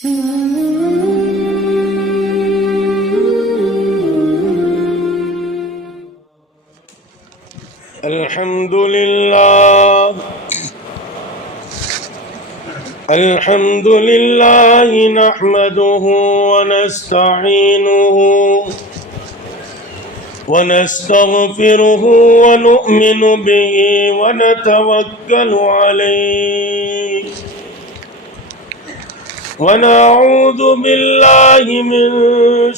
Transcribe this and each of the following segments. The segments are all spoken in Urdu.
الحمد لله نحمده ونستعينه ونستغفره ونؤمن به ونتوكل عليه ونعوذ بالله من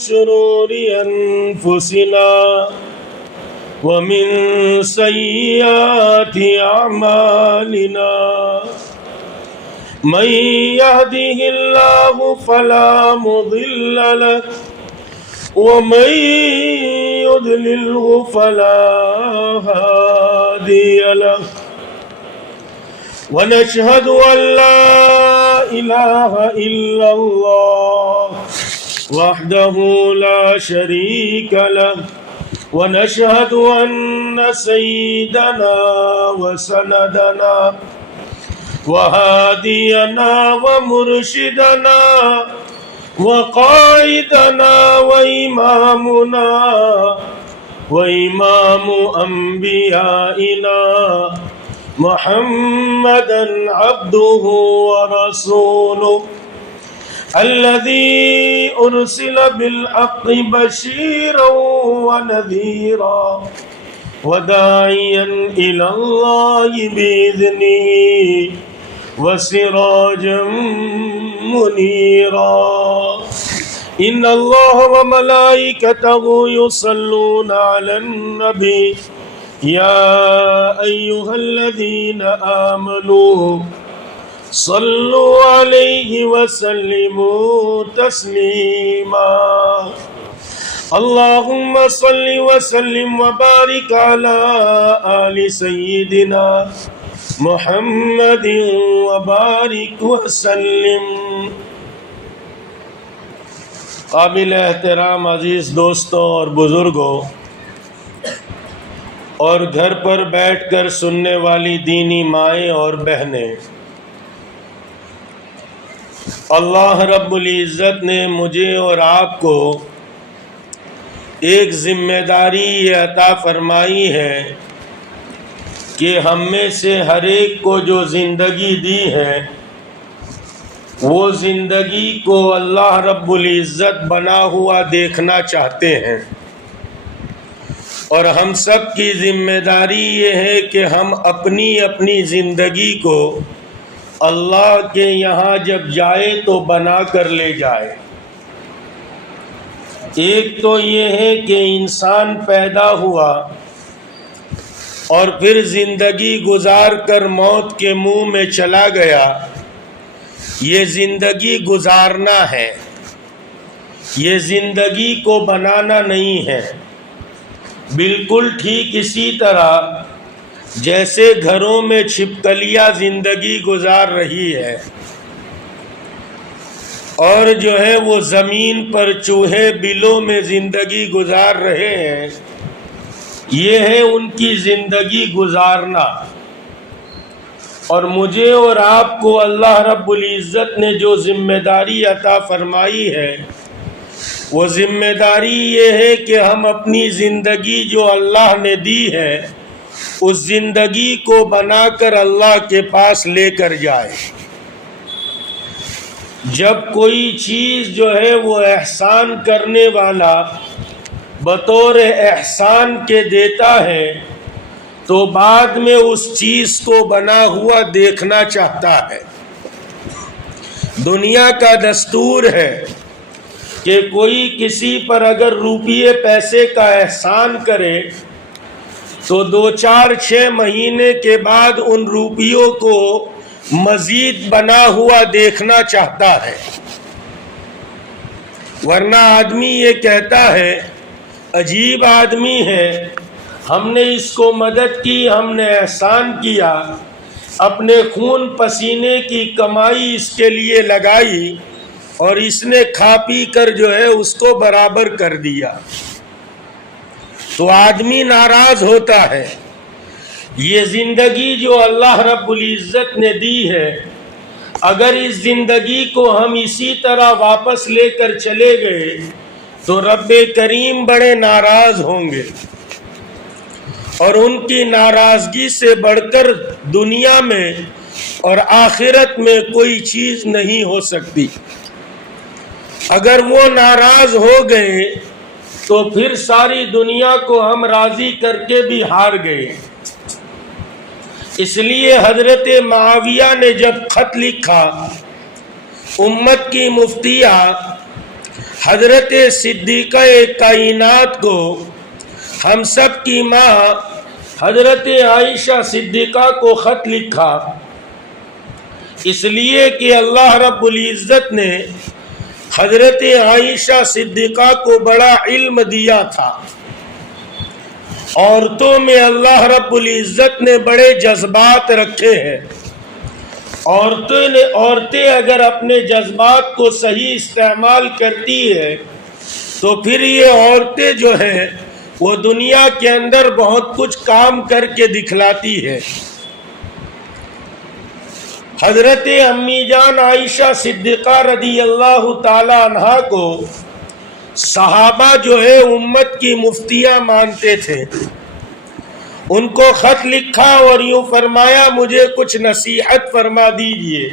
شرور أنفسنا ومن سيئات أعمالنا من يهده الله فلا مضل له ومن يضلله فلا هادي له ونشهد أن لا إله إلا الله وحده لا شريك له ونشهد أن سيدنا وسندنا وهادينا ومرشدنا وقائدنا وإمامنا وإمام أنبيائنا محمدا عبده ورسوله الذي أرسل بالحق بشيرا ونذيرا وداعيا إلى الله بإذنه وسراجا منيرا إن الله وملائكته يصلون على النبي يا أيها الذين آمنوا صلوا عليه وسلموا تسليما اللهم صل وسلم وبارك على آل سيدنا محمد وبارك وسلم۔ قابل احترام عزیز دوستوں اور بزرگوں اور گھر پر بیٹھ کر سننے والی دینی مائیں اور بہنیں، اللہ رب العزت نے مجھے اور آپ کو ایک ذمہ داری یہ عطا فرمائی ہے کہ ہم میں سے ہر ایک کو جو زندگی دی ہے وہ زندگی کو اللہ رب العزت بنا ہوا دیکھنا چاہتے ہیں، اور ہم سب کی ذمہ داری یہ ہے کہ ہم اپنی اپنی زندگی کو اللہ کے یہاں جب جائے تو بنا کر لے جائے۔ ایک تو یہ ہے کہ انسان پیدا ہوا اور پھر زندگی گزار کر موت کے منہ میں چلا گیا، یہ زندگی گزارنا ہے، یہ زندگی کو بنانا نہیں ہے۔ بالکل ٹھیک اسی طرح جیسے گھروں میں چھپکلیاں زندگی گزار رہی ہے اور جو ہے وہ زمین پر چوہے بلوں میں زندگی گزار رہے ہیں، یہ ہے ان کی زندگی گزارنا۔ اور مجھے اور آپ کو اللہ رب العزت نے جو ذمہ داری عطا فرمائی ہے وہ ذمہ داری یہ ہے کہ ہم اپنی زندگی جو اللہ نے دی ہے اس زندگی کو بنا کر اللہ کے پاس لے کر جائے۔ جب کوئی چیز جو ہے وہ احسان کرنے والا بطور احسان کے دیتا ہے تو بعد میں اس چیز کو بنا ہوا دیکھنا چاہتا ہے۔ دنیا کا دستور ہے کہ کوئی کسی پر اگر روپیے پیسے کا احسان کرے تو 2-4-6 مہینے کے بعد ان روپیوں کو مزید بنا ہوا دیکھنا چاہتا ہے، ورنہ آدمی یہ کہتا ہے عجیب آدمی ہے، ہم نے اس کو مدد کی، ہم نے احسان کیا، اپنے خون پسینے کی کمائی اس کے لیے لگائی اور اس نے کھا پی کر جو ہے اس کو برابر کر دیا، تو آدمی ناراض ہوتا ہے۔ یہ زندگی جو اللہ رب العزت نے دی ہے اگر اس زندگی کو ہم اسی طرح واپس لے کر چلے گئے تو رب کریم بڑے ناراض ہوں گے، اور ان کی ناراضگی سے بڑھ کر دنیا میں اور آخرت میں کوئی چیز نہیں ہو سکتی۔ اگر وہ ناراض ہو گئے تو پھر ساری دنیا کو ہم راضی کر کے بھی ہار گئے۔ اس لیے حضرت معاویہ نے جب خط لکھا امت کی مفتیہ حضرت صدیقہ کائنات کو، ہم سب کی ماں حضرت عائشہ صدیقہ کو خط لکھا، اس لیے کہ اللہ رب العزت نے حضرت عائشہ صدیقہ کو بڑا علم دیا تھا۔ عورتوں میں اللہ رب العزت نے بڑے جذبات رکھے ہیں۔ عورتیں اگر اپنے جذبات کو صحیح استعمال کرتی ہے تو پھر یہ عورتیں جو ہیں وہ دنیا کے اندر بہت کچھ کام کر کے دکھلاتی ہے۔ حضرت امی جان عائشہ صدیقہ رضی اللہ تعالی عنہا کو صحابہ جو ہے امت کی مفتیاں مانتے تھے۔ ان کو خط لکھا اور یوں فرمایا مجھے کچھ نصیحت فرما دیجئے۔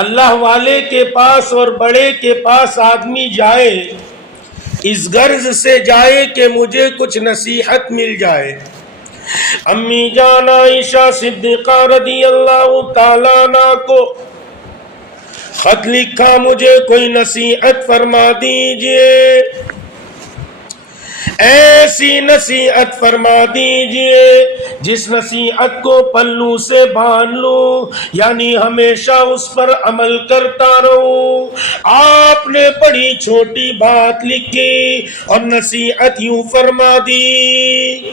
اللہ والے کے پاس اور بڑے کے پاس آدمی جائے اس غرض سے جائے کہ مجھے کچھ نصیحت مل جائے۔ امی جان عائشہ صدیقہ رضی اللہ تعالیٰ عنہ کو خط لکھا مجھے کوئی نصیحت فرما دیجئے، ایسی نصیحت فرما دیجئے جس نصیحت کو پلوں سے باندھ لوں، یعنی ہمیشہ اس پر عمل کرتا رہوں۔ آپ نے بڑی چھوٹی بات لکھی اور نصیحت یوں فرما دی،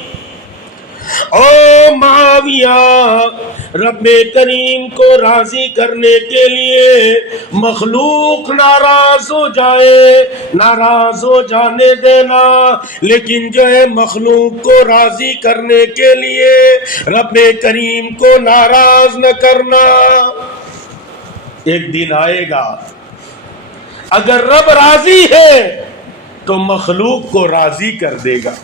او معاویہ، رب کریم کو راضی کرنے کے لیے مخلوق ناراض ہو جائے، ناراض ہو جانے دینا، لیکن جو ہے مخلوق کو راضی کرنے کے لیے رب کریم کو ناراض نہ کرنا۔ ایک دن آئے گا اگر رب راضی ہے تو مخلوق کو راضی کر دے گا،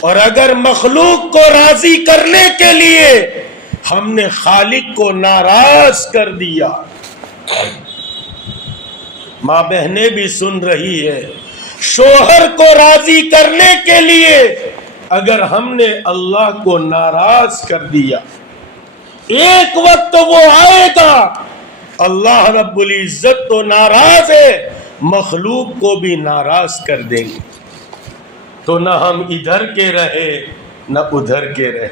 اور اگر مخلوق کو راضی کرنے کے لیے ہم نے خالق کو ناراض کر دیا، ماں بہنیں بھی سن رہی ہے، شوہر کو راضی کرنے کے لیے اگر ہم نے اللہ کو ناراض کر دیا، ایک وقت وہ آئے گا اللہ رب العزت تو ناراض ہے، مخلوق کو بھی ناراض کر دیں گے، تو نہ ہم ادھر کے رہے نہ ادھر کے رہے۔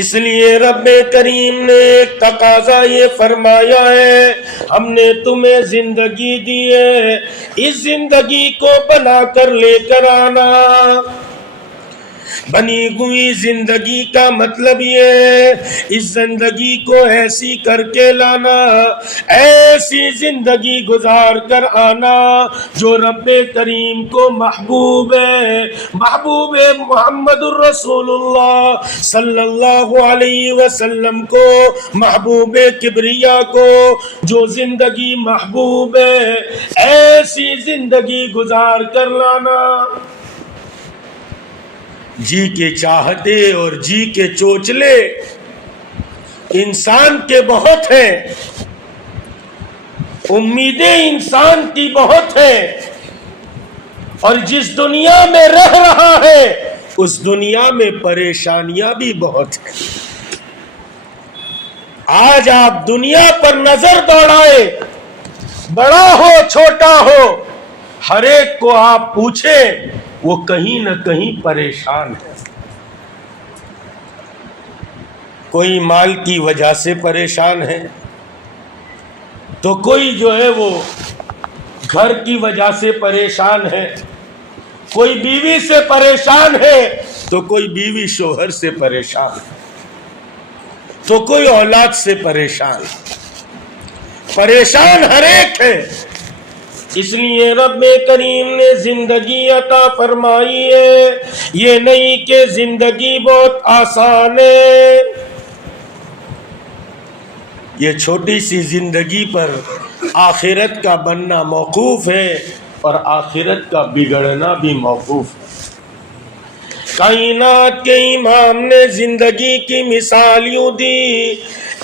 اس لیے رب کریم نے ایک تقاضا یہ فرمایا ہے، ہم نے تمہیں زندگی دی ہے، اس زندگی کو بنا کر لے کر آنا۔ بنی ہوئی زندگی کا مطلب یہ ہے اس زندگی کو ایسی کر کے لانا، ایسی زندگی گزار کر آنا جو رب کریم کو محبوب ہے، محبوب محمد الرسول اللہ صلی اللہ علیہ وسلم کو، محبوب کبریا کو، جو زندگی محبوب ہے ایسی زندگی گزار کر لانا۔ جی کے چاہتے اور جی کے چوچلے انسان کے بہت ہیں، امیدیں انسان کی بہت ہیں، اور جس دنیا میں رہ رہا ہے اس دنیا میں پریشانیاں بھی بہت ہیں۔ آج آپ دنیا پر نظر دوڑائے، بڑا ہو چھوٹا ہو، ہر ایک کو آپ پوچھیں وہ کہیں نہ کہیں پریشان ہے۔ کوئی مال کی وجہ سے پریشان ہے تو کوئی جو ہے وہ گھر کی وجہ سے پریشان ہے، کوئی بیوی سے پریشان ہے تو کوئی بیوی شوہر سے پریشان ہے، تو کوئی اولاد سے پریشان ہر ایک ہے۔ اس لیے رب کریم نے زندگی عطا فرمائی ہے. یہ نہیں کہ زندگی بہت آسان ہے. یہ چھوٹی سی زندگی پر آخرت کا بننا موقوف ہے اور آخرت کا بگڑنا بھی موقوف ہے. کائنات کے امام نے زندگی کی مثال یوں دی.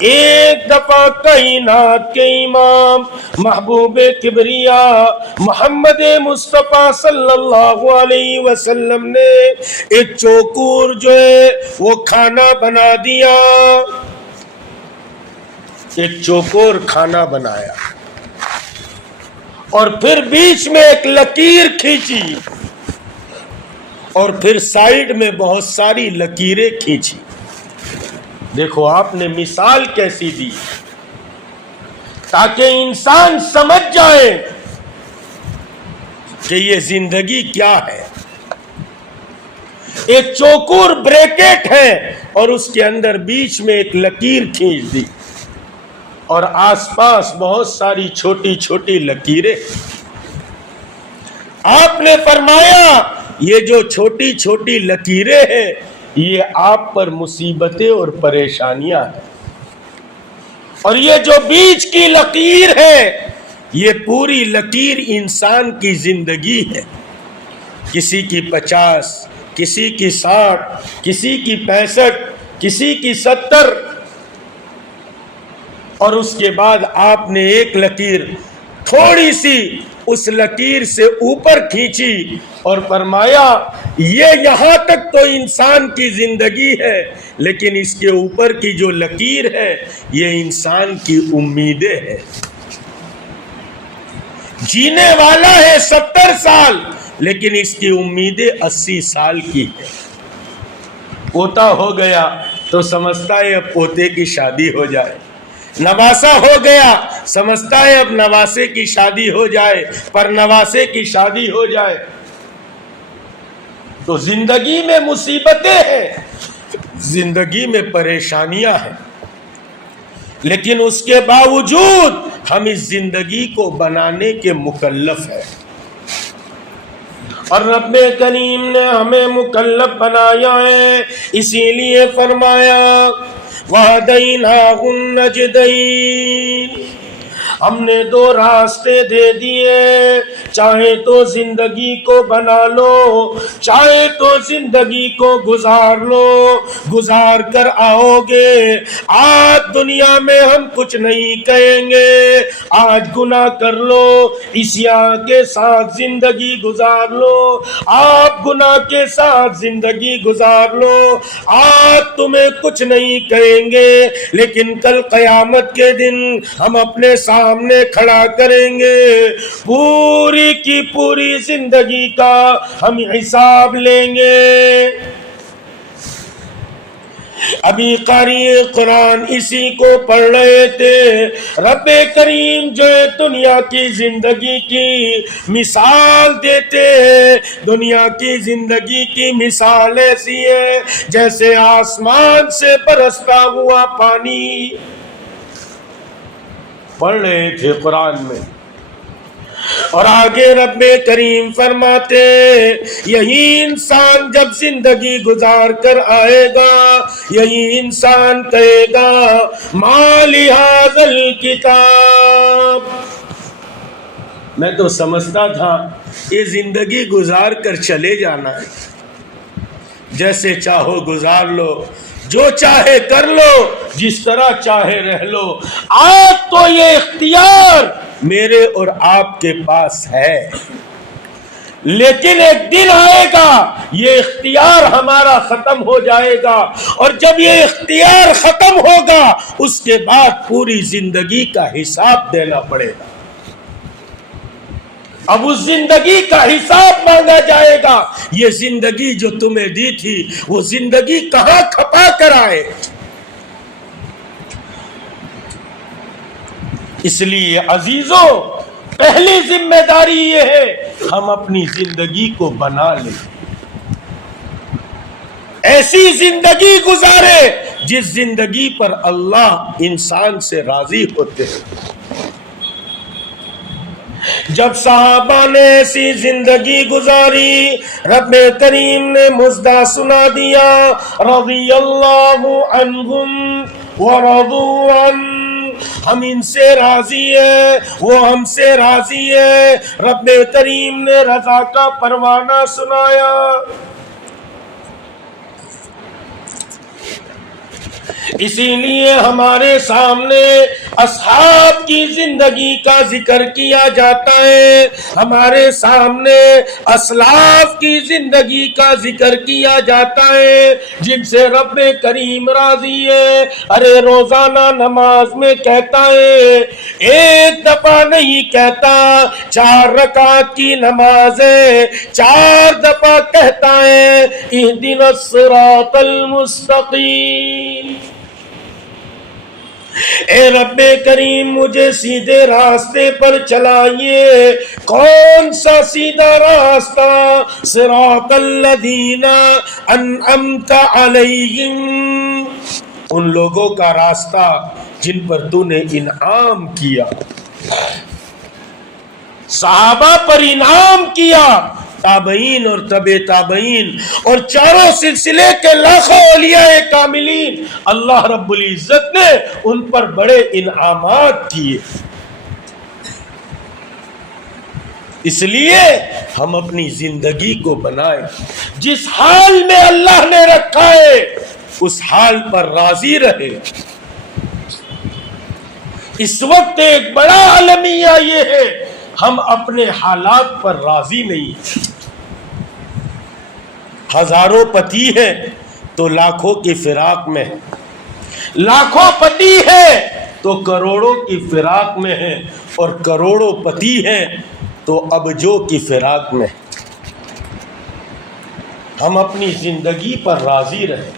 ایک دفعہ کائنات کے امام محبوب کبریا محمد مصطفیٰ صلی اللہ علیہ وسلم نے ایک چوکور جو ہے وہ کھانا بنا دیا. ایک چوکور کھانا بنایا اور پھر بیچ میں ایک لکیر کھینچی اور پھر سائیڈ میں بہت ساری لکیریں کھینچی. دیکھو آپ نے مثال کیسی دی تاکہ انسان سمجھ جائے کہ یہ زندگی کیا ہے. ایک چوکور بریکٹ ہے اور اس کے اندر بیچ میں ایک لکیر کھینچ دی اور آس پاس بہت ساری چھوٹی چھوٹی لکیریں. آپ نے فرمایا یہ جو چھوٹی چھوٹی لکیریں ہیں یہ آپ پر مصیبتیں اور پریشانیاں ہیں اور یہ جو بیچ کی لکیر ہے یہ پوری لکیر انسان کی زندگی ہے. کسی کی 50، کسی کی 60، کسی کی 65، کسی کی 70 اور اس کے بعد آپ نے ایک لکیر تھوڑی سی اس لکیر سے اوپر کھینچی اور فرمایا یہ یہاں تک تو انسان کی زندگی ہے لیکن اس کے اوپر کی جو لکیر ہے یہ انسان کی امیدیں ہیں. جینے والا ہے 70 سال لیکن اس کی امیدیں 80 سال کی ہے. پوتا ہو گیا تو سمجھتا ہے اب پوتے کی شادی ہو جائے، نواسا ہو گیا سمجھتا ہے اب نواسے کی شادی ہو جائے، پر نواسے کی شادی ہو جائے. تو زندگی میں مصیبتیں ہیں، زندگی میں پریشانیاں ہیں، لیکن اس کے باوجود ہم اس زندگی کو بنانے کے مکلف ہیں اور رب کریم نے ہمیں مکلف بنایا ہے. اسی لیے فرمایا وَهَدَيْنَاهُ النَّجْدَيْنِ، ہم نے 2 راستے دے دیے. چاہے تو زندگی کو بنا لو، چاہے تو زندگی کو گزار لو. گزار کر آؤ گے آج دنیا میں ہم کچھ نہیں کہیں گے. آج گناہ کر لو، عصیان کے ساتھ زندگی گزار لو. آپ گناہ کے ساتھ زندگی گزار لو. آج تمہیں کچھ نہیں کہیں گے لیکن کل قیامت کے دن ہم اپنے سامنے کھڑا کریں گے. پوری کی پوری زندگی کا ہم حساب لیں گے. ابھی قاری قرآن اسی کو پڑھ رہے تھے. رب کریم جو ہے دنیا کی زندگی کی مثال دیتے ہیں. دنیا کی زندگی کی مثال ایسی ہے جیسے آسمان سے برستا ہوا پانی. پڑھ رہے تھے قرآن میں اور آگے رب کریم فرماتے یہی انسان جب زندگی گزار کر آئے گا یہی انسان کہے گا ما لہذا الکتاب. میں تو سمجھتا تھا یہ زندگی گزار کر چلے جانا ہے، جیسے چاہو گزار لو، جو چاہے کر لو، جس طرح چاہے رہ لو. آج تو یہ اختیار میرے اور آپ کے پاس ہے، لیکن ایک دن آئے گا یہ اختیار ہمارا ختم ہو جائے گا اور جب یہ اختیار ختم ہوگا اس کے بعد پوری زندگی کا حساب دینا پڑے گا. اب اس زندگی کا حساب مانگا جائے گا. یہ زندگی جو تمہیں دی تھی وہ زندگی کہاں کھپا کر آئے. اس لیے عزیزوں پہلی ذمہ داری یہ ہے ہم اپنی زندگی کو بنا لیں، ایسی زندگی گزارے جس زندگی پر اللہ انسان سے راضی ہوتے ہیں. جب صحابہ نے ایسی زندگی گزاری، رب کریم نے مژدہ سنا دیا، رضی اللہ عنہم ورضوا عنہ، ہم ان سے راضی ہیں، وہ ہم سے راضی ہیں۔ رب کریم نے رضا کا پروانہ سنایا۔ اسی لیے ہمارے سامنے اصحاب کی زندگی کا ذکر کیا جاتا ہے، ہمارے سامنے اسلاف کی زندگی کا ذکر کیا جاتا ہے جن سے رب کریم راضی ہے۔ ارے روزانہ نماز میں کہتا ہے، ایک دفعہ نہیں کہتا، 4 رکعت کی نماز ہے، 4 دفعہ کہتا ہے اہدنا الصراط المستقیم، اے رب کریم مجھے سیدھے راستے پر چلائیے۔ کون سا سیدھا راستہ؟ صراط الذین انعمت علیہم، ان لوگوں کا راستہ جن پر تو نے انعام کیا، صحابہ پر انعام کیا، تابعین اور تبع تابعین اور چاروں سلسلے کے لاکھوں اولیاء کاملین، اللہ رب العزت نے ان پر بڑے انعامات کیے۔ اس لیے ہم اپنی زندگی کو بنائیں، جس حال میں اللہ نے رکھا ہے اس حال پر راضی رہے۔ اس وقت ایک بڑا المیہ یہ ہے، ہم اپنے حالات پر راضی نہیں۔ ہزاروں پتی ہیں تو لاکھوں کی فراق میں، لاکھوں پتی ہیں تو کروڑوں کی فراق میں ہیں، اور کروڑوں پتی ہیں تو ابجوں کی فراق میں۔ ہم اپنی زندگی پر راضی رہیں،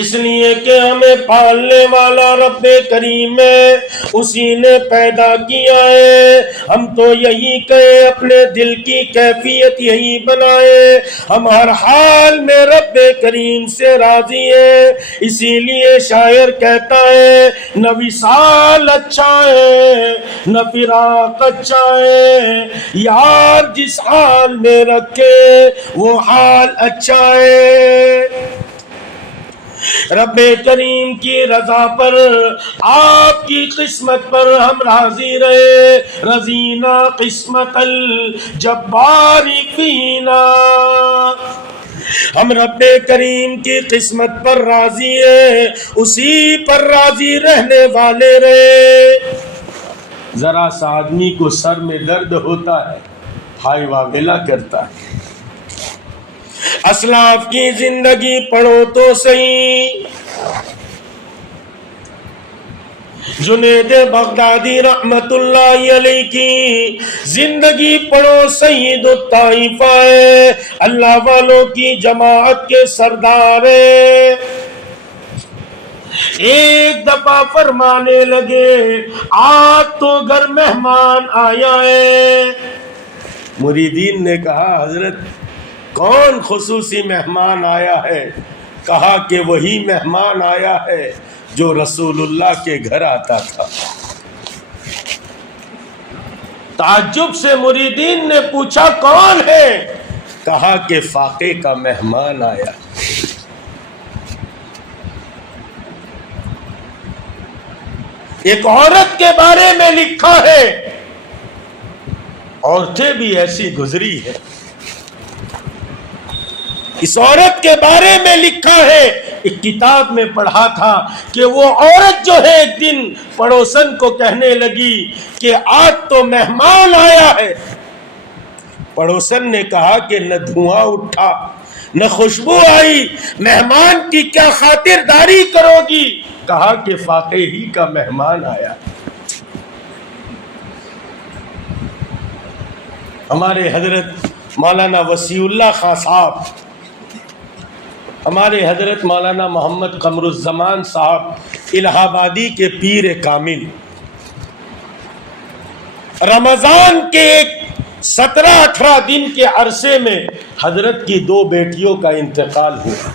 اس لیے کہ ہمیں پالنے والا رب کریم ہے، اسی نے پیدا کیا ہے۔ ہم تو یہی کہیں، اپنے دل کی کیفیت یہی بنائے، ہم ہر حال میں رب کریم سے راضی ہیں۔ اسی لیے شاعر کہتا ہے، نہ وصال اچھا ہے نہ فراق اچھا ہے، یار جس حال میں رکھے وہ حال اچھا ہے۔ رب کریم کی رضا پر، آپ کی قسمت پر ہم راضی رہے۔ رضینا قسمت الجبار فینا، ہم رب کریم کی قسمت پر راضی ہیں، اسی پر راضی رہنے والے رہے۔ ذرا سا آدمی کو سر میں درد ہوتا ہے، ہائے واویلا کرتا ہے۔ اسلاف کی زندگی پڑھو تو صحیح، جنید بغدادی رحمت اللہ علیہ کی زندگی پڑھو، سید الطائفہ ہے، اللہ والوں کی جماعت کے سردار ہیں۔ ایک دفعہ فرمانے لگے، آج تو گھر مہمان آیا ہے۔ مریدین نے کہا، حضرت کون خصوصی مہمان آیا ہے؟ کہا کہ وہی مہمان آیا ہے جو رسول اللہ کے گھر آتا تھا۔ تعجب سے مریدین نے پوچھا، کون ہے؟ کہا کہ فاقے کا مہمان آیا۔ ایک عورت کے بارے میں لکھا ہے، عورتیں بھی ایسی گزری ہے۔ اس عورت کے بارے میں لکھا ہے، ایک کتاب میں پڑھا تھا کہ وہ عورت جو ہے ایک دن پڑوسن کو کہنے لگی کہ آج تو مہمان آیا ہے۔ پڑوسن نے کہا کہ نہ دھواں اٹھا نہ خوشبو آئی، مہمان کی کیا خاطرداری کرو گی؟ کہا کہ فاقے ہی کا مہمان آیا۔ ہمارے حضرت مولانا وسیع اللہ خان صاحب، ہمارے حضرت مولانا محمد قمر الزمان صاحب الہ آبادی کے پیر کامل، رمضان کے 17-18 دن کے عرصے میں حضرت کی 2 بیٹیوں کا انتقال ہوا۔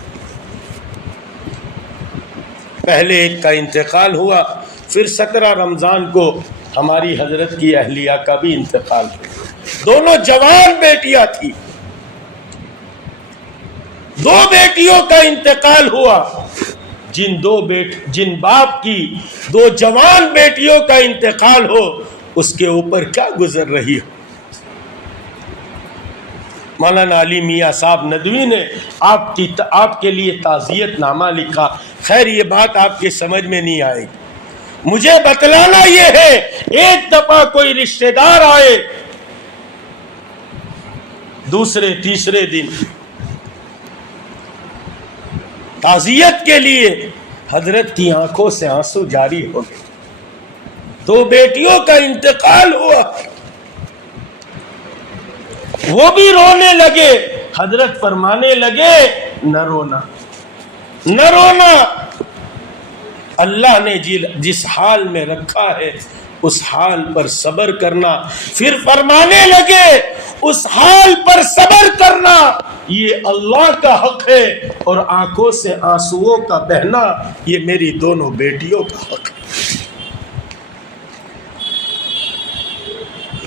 پہلے ایک کا انتقال ہوا، پھر 17 رمضان کو ہماری حضرت کی اہلیہ کا بھی انتقال ہوا. دونوں جوان بیٹیاں تھیں. 2 بیٹیوں کا انتقال ہوا. جن باپ کی 2 جوان بیٹیوں کا انتقال ہو اس کے اوپر کیا گزر رہی ہو. مولانا علی میاں صاحب ندوی نے آپ کے لیے تعزیت نامہ لکھا. خیر یہ بات آپ کے سمجھ میں نہیں آئے گی. مجھے بتلانا یہ ہے ایک دفعہ کوئی رشتہ دار آئے دوسرے تیسرے دن تعزیت کے لیے, حضرت کی آنکھوں سے آنسو جاری ہو گئے. 2 بیٹیوں کا انتقال ہوا, وہ بھی رونے لگے. حضرت فرمانے لگے نہ رونا نہ رونا, اللہ نے جس حال میں رکھا ہے اس حال پر صبر کرنا. پھر فرمانے لگے اس حال پر صبر کرنا یہ اللہ کا حق ہے, اور آنکھوں سے آنسوؤں کا بہنا یہ میری دونوں بیٹیوں کا حق ہے.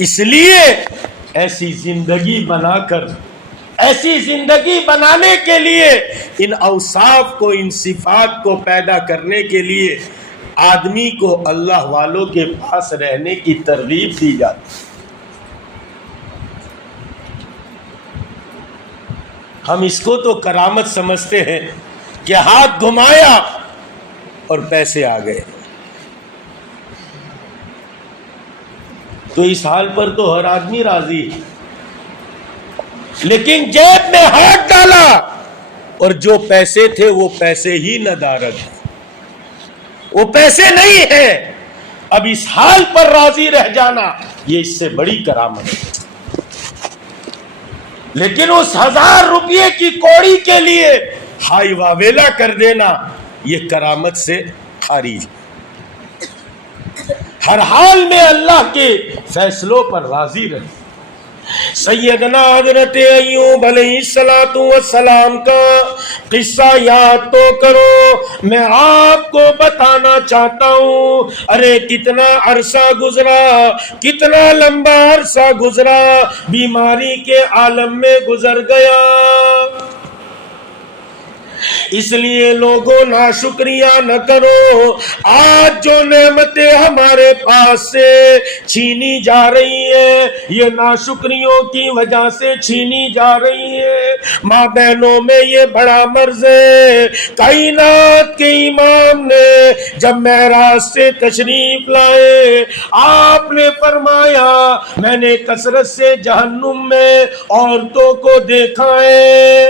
اس لیے ایسی زندگی بنانے کے لیے ان اوصاف کو, ان صفات کو پیدا کرنے کے لیے آدمی کو اللہ والوں کے پاس رہنے کی ترغیب دی جاتی. ہم اس کو تو کرامت سمجھتے ہیں کہ ہاتھ گھمایا اور پیسے آ گئے. تو اس حال پر تو ہر آدمی راضی ہے, لیکن جیب میں ہاتھ ڈالا اور جو پیسے تھے وہ پیسے ہی ندارت ہیں, وہ پیسے نہیں ہیں. اب اس حال پر راضی رہ جانا یہ اس سے بڑی کرامت ہے. لیکن اس 1000 روپے کی کوڑی کے لیے ہائی واویلا کر دینا یہ کرامت سے خارج. ہر حال میں اللہ کے فیصلوں پر راضی رہے. سیدنا حضرت ایوب علیہ السلام کا قصہ یاد تو کرو, میں آپ کو بتانا چاہتا ہوں. ارے کتنا عرصہ گزرا, کتنا لمبا عرصہ گزرا, بیماری کے عالم میں گزر گیا. اس لیے لوگوں ناشکریہ نہ کرو. آج جو نعمتیں ہمارے پاس سے چھینی جا رہی ہیں یہ ناشکریوں کی وجہ سے چھینی جا رہی ہیں. ماں بہنوں میں یہ بڑا مرض ہے. کائنات کے امام نے جب معراج سے تشریف لائے آپ نے فرمایا میں نے کثرت سے جہنم میں عورتوں کو دیکھا ہے.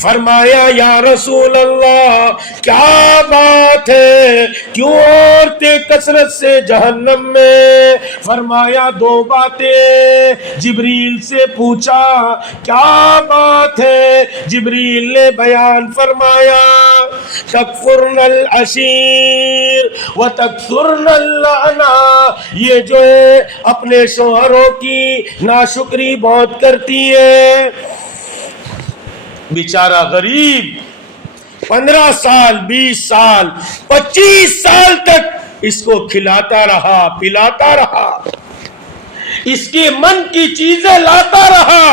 فرمایا یا رسول اللہ کیا بات ہے, کیوں عورتیں کثرت سے جہنم میں؟ فرمایا 2 باتیں. جبریل سے پوچھا کیا بات ہے؟ جبریل نے بیان فرمایا تکفرن العشیر و تکثرن اللعنہ, یہ جو ہے اپنے شوہروں کی ناشکری بہت کرتی ہے. بیچارہ غریب 15 سال 20 سال 25 سال تک اس کو کھلاتا رہا پلاتا رہا, اس کی من کی چیزیں لاتا رہا.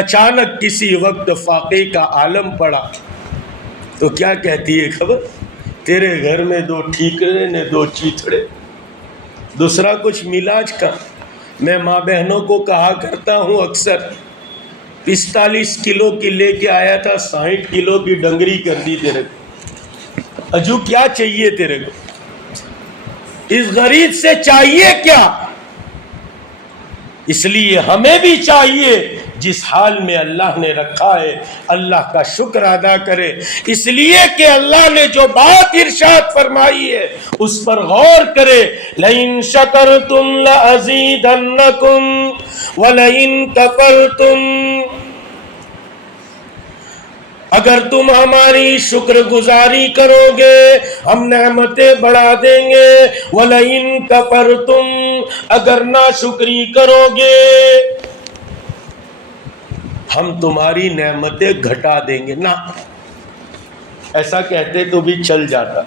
اچانک کسی وقت فاقے کا عالم پڑا تو کیا کہتی ہے خبر؟ تیرے گھر میں 2 ٹھیکرے نے 2 چیتڑے, دوسرا کچھ ملاج کا. میں ماں بہنوں کو کہا کرتا ہوں اکثر 45 کلو کی لے کے آیا تھا, 60 کلو کی ڈنگری کر دی تیرے کو. اجو کیا چاہیے تیرے کو؟ اس غریب سے چاہیے کیا؟ اس لیے ہمیں بھی چاہیے جس حال میں اللہ نے رکھا ہے اللہ کا شکر ادا کرے. اس لیے کہ اللہ نے جو بات ارشاد فرمائی ہے اس پر غور کرے. لئن شکرتم لازیدنکم ولئن کفرتم, اگر تم ہماری شکر گزاری کرو گے ہم نعمتیں بڑھا دیں گے. وَلَئِن كَفَرْتُمْ, اگر ناشکری کرو گے ہم تمہاری نعمتیں گھٹا دیں گے. نہ ایسا کہتے تو بھی چل جاتا,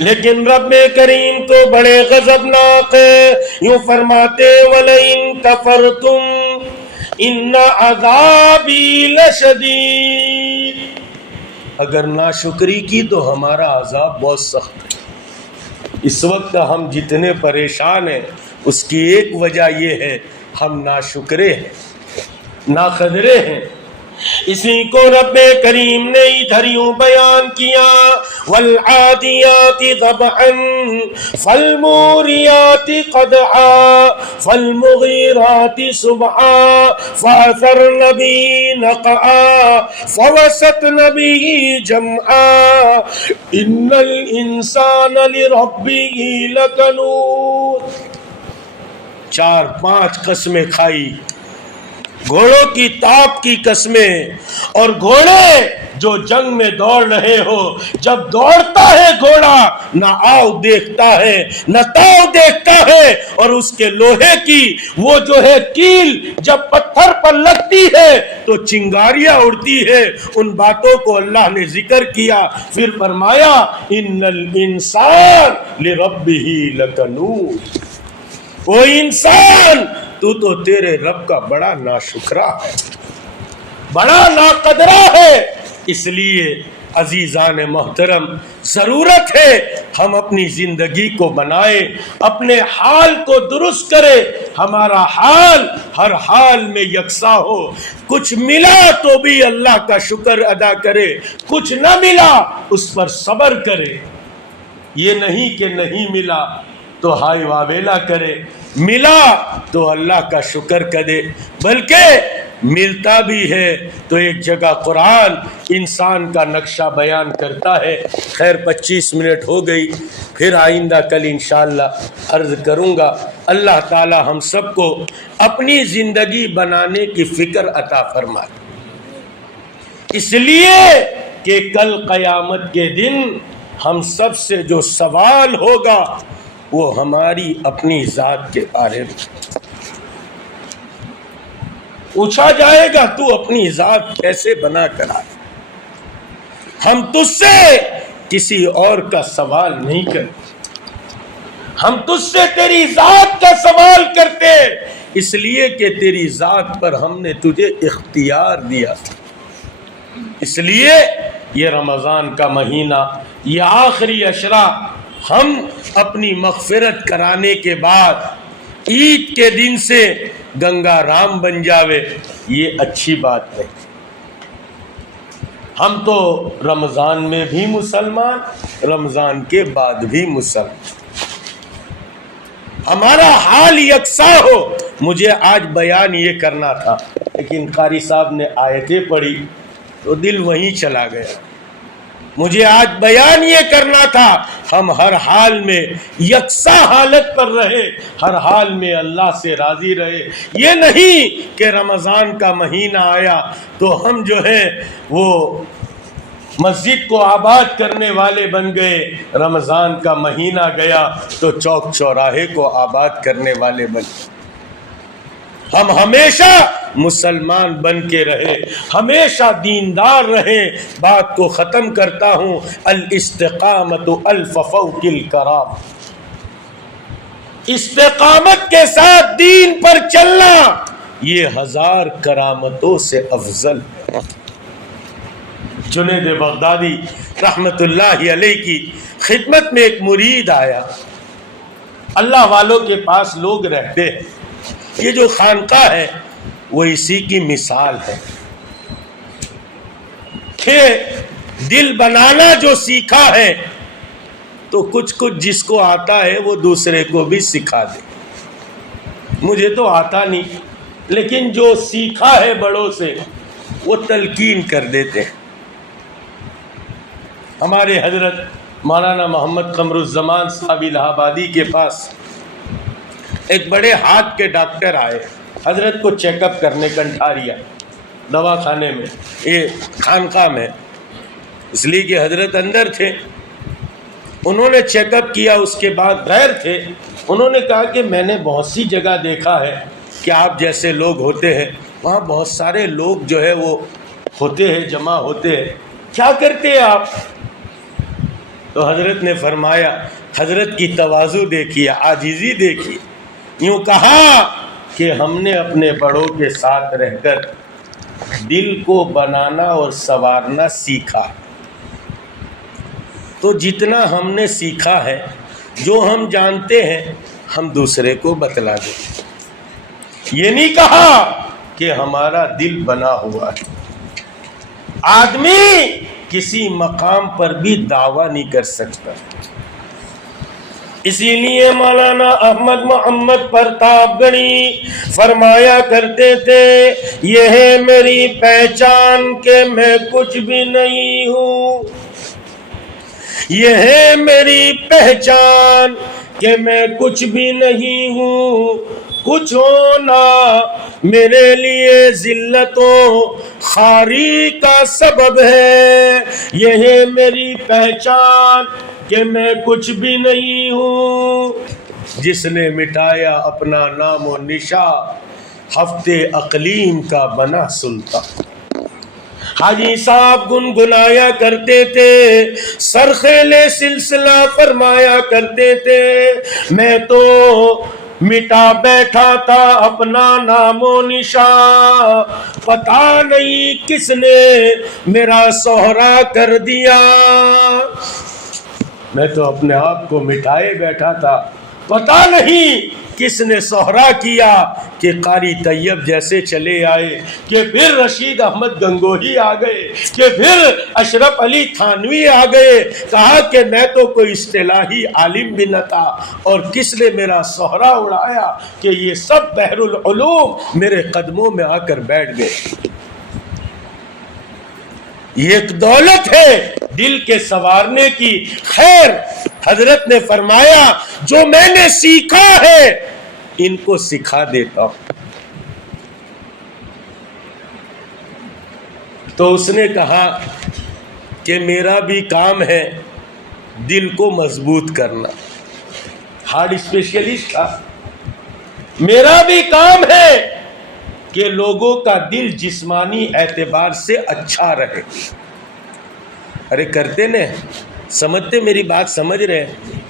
لیکن رب کریم تو بڑے غضبناک ہے، یوں فرماتے وَلَئِن كَفَرْتُمْ إِنَّ عَذَابِي لَشَدِيدٌ، اگر ناشکری کی تو ہمارا عذاب بہت سخت ہے۔ اس وقت ہم جتنے پریشان ہیں اس کی ایک وجہ یہ ہے ہم ناشکرے ہیں، ناقدرے ہیں۔ اسی کو رب کریم نے ادھر یوں بیان کیا والعادیات ضبحا فالموریات قدحا فالمغیرات صبحا فاثرن به نقعا فوسطن به جمعا ان الانسان لربه لکنود۔ 4-5 قسمیں کھائی، گھوڑوں کی تاپ کی قسمیں، اور گھوڑے جو جنگ میں دوڑ رہے ہو، جب دوڑتا ہے گھوڑا نہ آؤ دیکھتا ہے نہ تاؤ دیکھتا ہے، اور اس کے لوہے کی وہ جو ہے کیل جب پتھر پر لگتی ہے تو چنگاریاں اڑتی ہے۔ ان باتوں کو اللہ نے ذکر کیا، پھر فرمایا ان الانسان لربہ لکنود، وہ انسان تو تیرے رب کا بڑا ناشکرا ہے، بڑا ناقدرہ ہے۔ اس لیے عزیزان محترم ضرورت ہے ہم اپنی زندگی کو بنائیں، اپنے حال کو درست کریں، ہمارا حال ہر حال میں یکساں ہو۔ کچھ ملا تو بھی اللہ کا شکر ادا کرے، کچھ نہ ملا اس پر صبر کرے۔ یہ نہیں کہ نہیں ملا تو ہائے واویلا کرے، ملا تو اللہ کا شکر کرے، بلکہ ملتا بھی ہے تو ایک جگہ قرآن انسان کا نقشہ بیان کرتا ہے۔ خیر 25 منٹ ہو گئی، پھر آئندہ کل انشاءاللہ عرض کروں گا۔ اللہ تعالی ہم سب کو اپنی زندگی بنانے کی فکر عطا فرمائے، اس لیے کہ کل قیامت کے دن ہم سب سے جو سوال ہوگا وہ ہماری اپنی ذات کے بارے میں پوچھا جائے گا، تو اپنی ذات کیسے بنا کر آئے۔ ہم تجھ سے کسی اور کا سوال نہیں کرتے، ہم تجھ سے تیری ذات کا سوال کرتے، اس لیے کہ تیری ذات پر ہم نے تجھے اختیار دیا۔ اس لیے یہ رمضان کا مہینہ، یہ آخری عشرہ ہم اپنی مغفرت کرانے کے بعد عید کے دن سے گنگا رام بن جاوے، یہ اچھی بات ہے۔ ہم تو رمضان میں بھی مسلمان، رمضان کے بعد بھی مسلمان، ہمارا حال یکساں ہو۔ مجھے آج بیان یہ کرنا تھا لیکن قاری صاحب نے آیتیں پڑھی تو دل وہیں چلا گیا۔ مجھے آج بیان یہ کرنا تھا ہم ہر حال میں یکساں حالت پر رہے، ہر حال میں اللہ سے راضی رہے۔ یہ نہیں کہ رمضان کا مہینہ آیا تو ہم جو ہے وہ مسجد کو آباد کرنے والے بن گئے، رمضان کا مہینہ گیا تو چوک چوراہے کو آباد کرنے والے بن گئے۔ ہم ہمیشہ مسلمان بن کے رہے، ہمیشہ دیندار رہے۔ بات کو ختم کرتا ہوں، الاستقامت الف فوق الکرام، استقامت کے ساتھ دین پر چلنا یہ 1000 کرامتوں سے افضل ہے۔ جنید بغدادی رحمت اللہ علیہ کی خدمت میں ایک مرید آیا، اللہ والوں کے پاس لوگ رہتے ہیں، یہ جو خانقاہ ہے وہ اسی کی مثال ہے کہ دل بنانا جو سیکھا ہے تو کچھ جس کو آتا ہے وہ دوسرے کو بھی سکھا دے۔ مجھے تو آتا نہیں، لیکن جو سیکھا ہے بڑوں سے وہ تلقین کر دیتے ہیں۔ ہمارے حضرت مولانا محمد قمر الزمان صاحب الہ آبادی کے پاس ایک بڑے ہاتھ کے ڈاکٹر آئے، حضرت کو چیک اپ کرنے کنٹھاریا دوا خانے میں، یہ خانقاہ میں، اس لیے کہ حضرت اندر تھے۔ انہوں نے چیک اپ کیا، اس کے بعد غیر تھے، انہوں نے کہا کہ میں نے بہت سی جگہ دیکھا ہے کہ آپ جیسے لوگ ہوتے ہیں، وہاں بہت سارے لوگ جو ہے وہ ہوتے ہیں، جمع ہوتے ہیں، کیا کرتے ہیں آپ؟ تو حضرت نے فرمایا، حضرت کی تواضع دیکھیے، عاجزی دیکھیے، یوں کہا کہ ہم نے اپنے بڑوں کے ساتھ رہ کر دل کو بنانا اور سنوارنا سیکھا، تو جتنا ہم نے سیکھا ہے، جو ہم جانتے ہیں، ہم دوسرے کو بتلا دیں۔ یہ نہیں کہا کہ ہمارا دل بنا ہوا ہے۔ آدمی کسی مقام پر بھی دعویٰ نہیں کر سکتا۔ اسی لیے مولانا احمد محمد پرتاپ گڑھی فرمایا کرتے تھے، یہ ہے میری پہچان کہ میں کچھ بھی نہیں ہوں، یہ ہے میری پہچان کہ میں کچھ بھی نہیں ہوں، کچھ ہونا میرے لیے ذلتوں خواری کا سبب ہے، یہ ہے میری پہچان کہ میں کچھ بھی نہیں ہوں۔ جس نے مٹایا اپنا نام و نشا، ہفتے اقلیم کا بنا سلطان۔ حاجی صاحب گنگنایا کرتے تھے، سرخیل سلسلہ فرمایا کرتے تھے، میں تو مٹا بیٹھا تھا اپنا نام و نشان، پتہ نہیں کس نے میرا سہرا کر دیا۔ میں تو اپنے آپ کو مٹائے بیٹھا تھا، پتہ نہیں کس نے سہرا کیا کہ قاری طیب جیسے چلے آئے، کہ پھر رشید احمد گنگوہی آ گئے، کہ پھر اشرف علی تھانوی آ گئے، کہا کہ میں تو کوئی اصطلاحی عالم بھی نہ تھا، اور کس نے میرا سہرا اڑایا کہ یہ سب بحر العلوم میرے قدموں میں آ کر بیٹھ گئے۔ یہ ایک دولت ہے دل کے سنوارنے کی۔ خیر، حضرت نے فرمایا جو میں نے سیکھا ہے ان کو سکھا دیتا ہوں۔ تو اس نے کہا کہ میرا بھی کام ہے دل کو مضبوط کرنا، ہارٹ اسپیشلسٹ تھا، میرا بھی کام ہے کہ لوگوں کا دل جسمانی اعتبار سے اچھا رہے۔ ارے کرتے نا، سمجھتے میری بات سمجھ رہے ہیں؟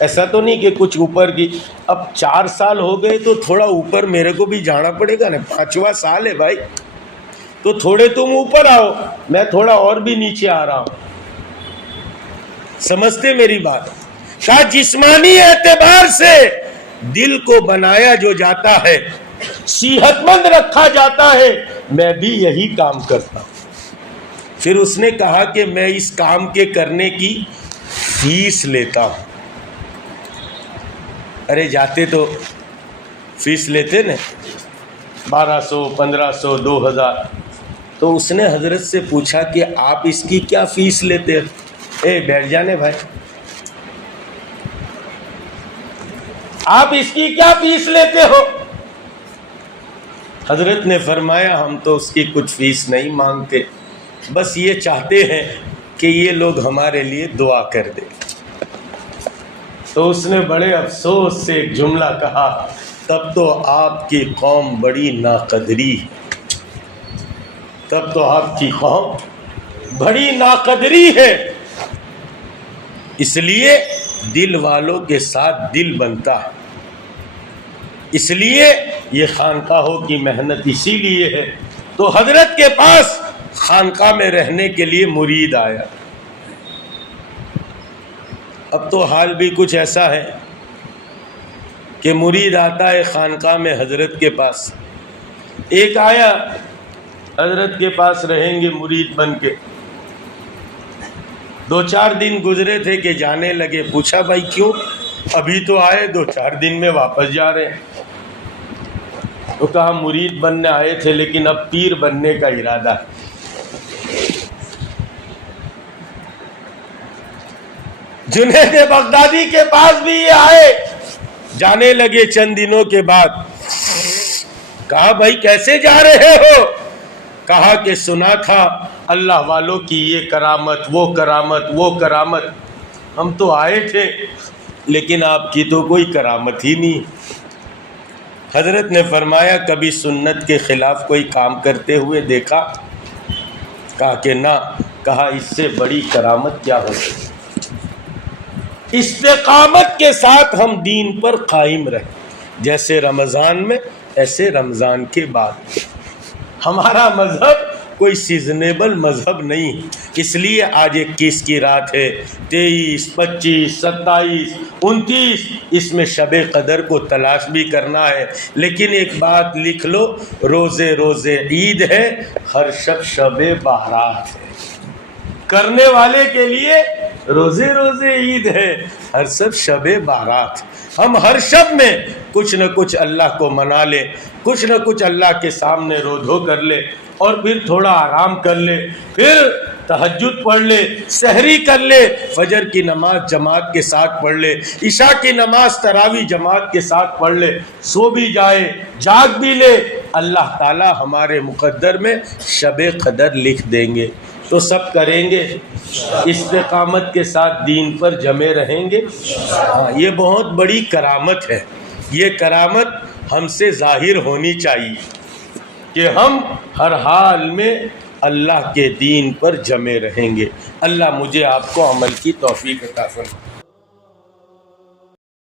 ایسا تو نہیں کہ کچھ اوپر کی، اب 4 سال ہو گئے تو تھوڑا اوپر میرے کو بھی جانا پڑے گا نا، 5واں سال ہے بھائی، تو تھوڑے تم اوپر آؤ، میں تھوڑا اور بھی نیچے آ رہا ہوں۔ سمجھتے میری بات؟ کہا جسمانی اعتبار سے دل کو بنایا جو جاتا ہے، صحت مند رکھا جاتا ہے، میں بھی یہی کام کرتا ہوں۔ پھر اس نے کہا کہ میں اس کام کے کرنے کی فیس لیتا ہوں۔ ارے جاتے تو فیس لیتے نا، 1200 1500 2000۔ تو اس نے حضرت سے پوچھا کہ آپ اس کی کیا فیس لیتے ہو؟ بیٹھ جانے بھائی، آپ اس کی کیا فیس لیتے ہو؟ حضرت نے فرمایا ہم تو اس کی کچھ فیس نہیں مانگتے، بس یہ چاہتے ہیں کہ یہ لوگ ہمارے لیے دعا کر دیں۔ تو اس نے بڑے افسوس سے ایک جملہ کہا، تب تو آپ کی قوم بڑی ناقدری ہے، تب تو آپ کی قوم بڑی ناقدری ہے۔ اس لیے دل والوں کے ساتھ دل بنتا ہے، اس لیے یہ خانقاہوں کی محنت اسی لیے ہے۔ تو حضرت کے پاس خانقاہ میں رہنے کے لیے مرید آیا۔ اب تو حال بھی کچھ ایسا ہے کہ مرید آتا ہے خانقاہ میں حضرت کے پاس۔ ایک آیا حضرت کے پاس رہیں گے مرید بن کے، 2-4 دن گزرے تھے کہ جانے لگے، پوچھا بھائی کیوں؟ ابھی تو آئے 2-4 دن میں واپس جا رہے ہیں۔ تو کہا مرید بننے آئے تھے لیکن اب پیر بننے کا ارادہ ہے۔ جنید بغدادی کے پاس بھی یہ آئے، جانے لگے چند دنوں کے بعد۔ کہا بھائی کیسے جا رہے ہو؟ کہا کہ سنا تھا اللہ والوں کی یہ کرامت، وہ کرامت، وہ کرامت، ہم تو آئے تھے لیکن آپ کی تو کوئی کرامت ہی نہیں۔ حضرت نے فرمایا کبھی سنت کے خلاف کوئی کام کرتے ہوئے دیکھا؟ کہا کہ نہ۔ کہا اس سے بڑی کرامت کیا ہو سکتی؟ استقامت کے ساتھ ہم دین پر قائم رہیں، جیسے رمضان میں ایسے رمضان کے بعد۔ ہمارا مذہب کوئی سیزنیبل مذہب نہیں، اس لیے آج 21 کی رات ہے، 23، 25، 27، 29، اس میں شب قدر کو تلاش بھی کرنا ہے۔ لیکن ایک بات لکھ لو، روزے روزے عید ہے، ہر شب شب بارات ہے۔ کرنے والے کے لیے روزے روزے عید ہے، ہر شب شب بارات۔ ہم ہر شب میں کچھ نہ کچھ اللہ کو منا لیں، کچھ نہ کچھ اللہ کے سامنے رو دھو کر لے، اور پھر تھوڑا آرام کر لے، پھر تہجد پڑھ لے، سحری کر لے، فجر کی نماز جماعت کے ساتھ پڑھ لے، عشاء کی نماز تراویح جماعت کے ساتھ پڑھ لے، سو بھی جائے جاگ بھی لے، اللہ تعالی ہمارے مقدر میں شب قدر لکھ دیں گے۔ تو سب کریں گے، استقامت کے ساتھ دین پر جمے رہیں گے۔ ہاں، یہ بہت بڑی کرامت ہے، یہ کرامت ہم سے ظاہر ہونی چاہیے کہ ہم ہر حال میں اللہ کے دین پر جمے رہیں گے۔ اللہ مجھے آپ کو عمل کی توفیق عطا فرمائے۔